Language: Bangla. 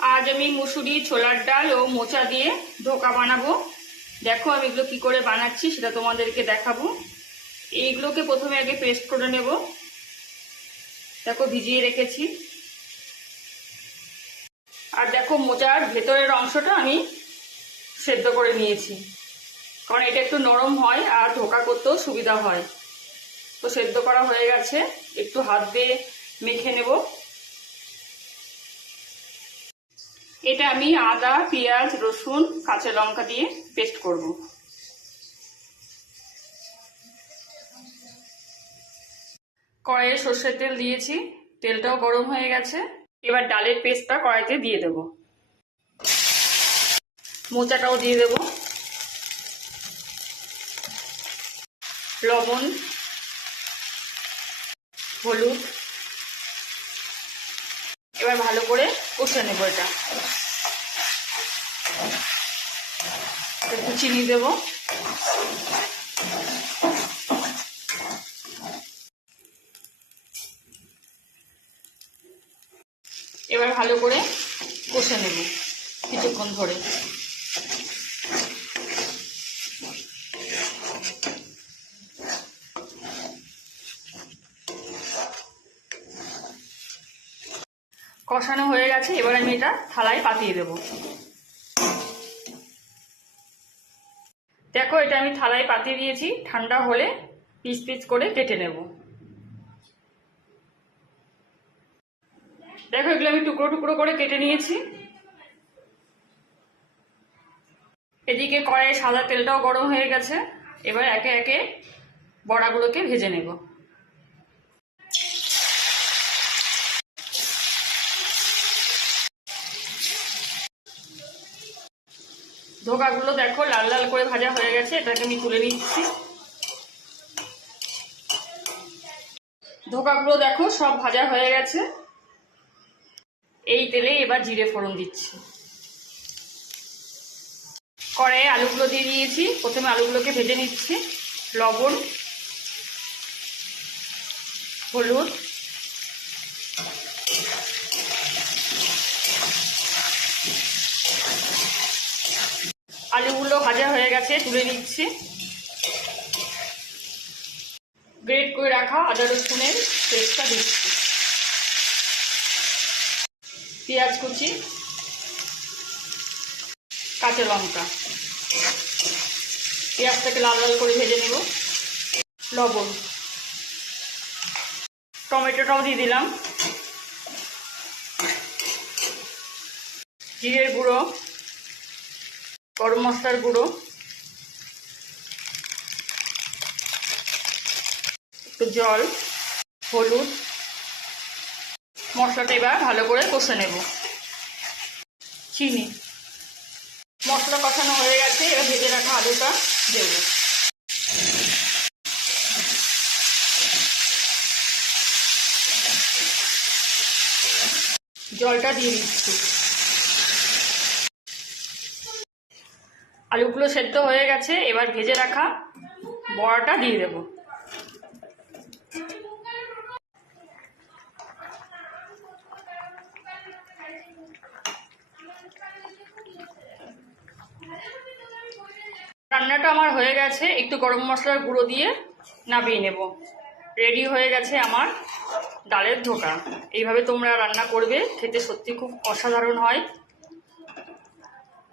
আজ আমি মুসুরি, ছোলার ডাল ও মোচা দিয়ে ধোকা বানাবো। দেখো আমি এগুলো কি করে বানাচ্ছি সেটা তোমাদেরকে দেখাবো। এইগুলোকে প্রথমে আগে পেস্ট করে নেব। দেখো ভিজিয়ে রেখেছি। আর দেখো মোচার ভেতরের অংশটা আমি সেদ্ধ করে নিয়েছি, কারণ এটা একটু নরম হয় আর ধোকা করতেও সুবিধা হয়। তো সেদ্ধ করা হয়ে গেছে, একটু হাত দিয়ে মেখে নেব। এটা আমি আদা, পেঁয়াজ, রসুন, কাঁচা লঙ্কা দিয়ে পেস্ট করব। কড়াইয়ে সর্ষের তেল দিয়েছি, তেলটাও গরম হয়ে গেছে। এবার ডালের পেস্টটা কড়াইতে দিয়ে দেব। মোচাটাও দিয়ে দেব, লবণ, হলুদ। এবার ভালো করে কষে নেব। এটা একটু চিনি দেব। এবার ভালো করে কষে নেব কিছুক্ষণ ধরে। কষানো হয়ে গেছে, এবার আমি এটা থালায় পাতিয়ে দেব। দেখো এটা আমি থালায় পাতিয়ে দিয়েছি, ঠান্ডা হলে পিস পিস করে কেটে নেব। দেখো এগুলো আমি টুকরো টুকরো করে কেটে নিয়েছি। এদিকে কড়াইয়ে সাদা তেলটাও গরম হয়ে গেছে। এবার একে একে বড়াগুলোকে ভেজে নেব। ধোকাগুলো দেখো লাল লাল করে ভাজা হয়ে গেছে, এটাকে আমি তুলে নিচ্ছি। ধোকাগুলো দেখো সব ভাজা হয়ে গেছে। এই তেলে এবার জিরে ফোড়ন দিচ্ছি। কড়াইয়ে আলুগুলো দিয়ে দিয়েছি, প্রথমে আলুগুলোকে ভেজে নিচ্ছি। লবণ, হলুদ, আলুগুলো ভাজা হয়ে গেছে, তুলে নিচ্ছি। গ্রেট করে রাখা আদা রসুনের পেস্টটা দিচ্ছি। পেঁয়াজ কুচি, কাঁচা লঙ্কা, পেঁয়াজটাকে লাল লাল করে ভেজে নেব। লবণ, টমেটোটাও দিয়ে দিলাম। জিরের গুঁড়ো, গরম মশলার গুঁড়ো, একটু জল, হলুদ। মশলাটা এবার ভালো করে কষে নেব। চিনি। মশলা কষানো হয়ে গেছে, এবার ভেজে রাখা আলুটা দেব। জলটা দিয়ে দিচ্ছি। আলুগুলো সেদ্ধ হয়ে গেছে, এবার ভেজে রাখা বড়াটা দিয়ে দেব। রান্নাটা আমার হয়ে গেছে, একটু গরম মশলার গুঁড়ো দিয়ে নামিয়ে নেব। রেডি হয়ে গেছে আমার ডালের ধোকা। এইভাবে তোমরা রান্না করবে, খেতে সত্যি খুব অসাধারণ হয়।